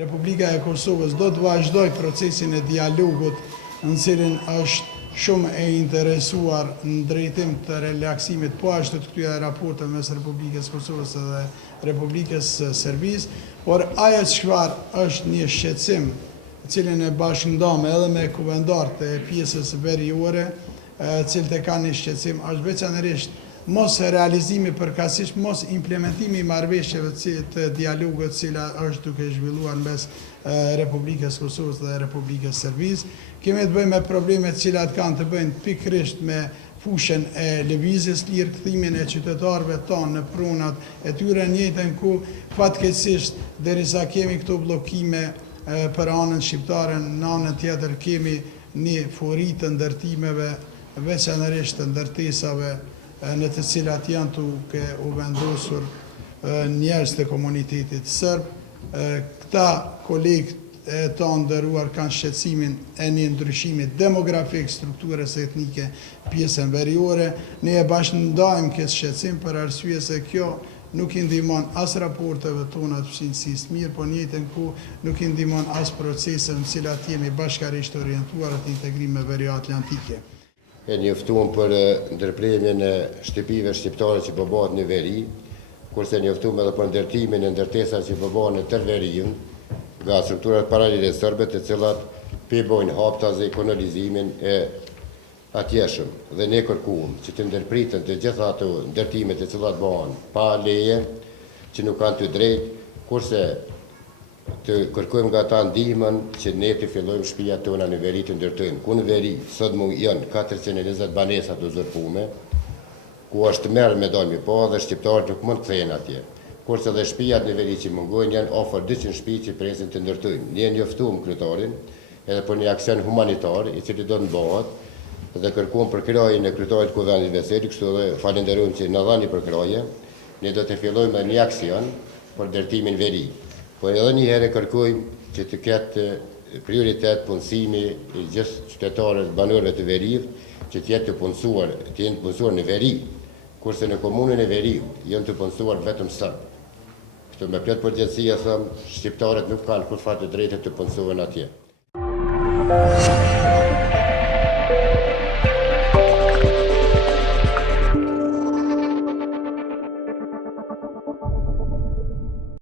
Republika e Kosovës do të vazhdoj procesin e dialogut në cilin është shumë e interesuar në drejtim të relaksimit po ashtu të këtyre raporteve mes Republikës Kosovës dhe Republikës Serbisë, por ajo çfarë është një shqetësim, cilin e bashkëndam edhe me kuvendarët e pjesës veriore, cilët e kanë një shqetësim, është veçanërisht mos realizimi përkatësisht, mos implementimi i marrëveshjeve të dialogut cila është duke zhvilluar mes Republikës Kosovës dhe Republikës Serbisë. Kemi të bëjmë me problemet cilat kanë të bëjnë pikërisht me fushën e lëvizjes lirë, kthimin e qytetarëve tonë në pronat e tyre, njëjtën ku fatkeqësisht derisa kemi këto bllokime për anën shqiptare, në anën tjetër kemi një furi të ndërtimeve, veçanërisht të ndërtesave në të cilat janë duke u vendosur njerëz të komunitetit serb. Këta kolegë të nderuar kanë shqetësimin e një ndryshimi demografik strukturës etnike pjesën veriore. Ne e bashkëndajmë këtë shqetësim për arsye se kjo nuk i ndihmon as raporteve tona të fshinësisë mirë, por njëjtën ku nuk i ndihmon as proceseve në cilat jemi bashkarisht orientuar të integrimeve veriatlantike. E njoftuam për ndërprerjen e shtëpive shqiptare që po bëhet në veri, kurse njoftuam edhe për ndërtimin e ndërtesave që po bëhen në tërë veriun nga strukturat paralele serbe, të cilat bojnë haptas dhe kolonizimin e atjeshëm. Dhe ne kërkuam që të ndërpritën të gjitha ato ndërtimet të cilat bëhen pa leje, që nuk kanë të drejtë, kurse të kërkojmë nga ta ndihmën që ne të fillojmë shtëpiat tona në veri të ndërtojmë. Ku në veri, sot më janë 420 banesa të uzurpume, ku është merë me dojmë po dhe shqiptarët nuk mund të kthehen atje. Kurse dhe shtëpiat në veri që mungojnë janë ofër 200 shtëpi që presin të ndërtojmë. Ne njoftuam kryetarin edhe për një aksion humanitar i cili do të bëhet dhe kërkuam për krajën e kryetarit Kuvendit Veseli, kështu dhe falenderojmë që na dhani për kraje. Ne do të fillojmë një aksion për ndërtimin veri. Po edhe një herë kërkojmë që të ketë prioritet punësimi i gjithë qytetarëve banorëve të Veriut, që të jenë të punësuar në veri, kurse në komunën e Veriut janë të punësuar vetëm serb. Kështu me plot përgjegjësi them, shqiptarët nuk kanë kurrë të drejtë të punësohen atje.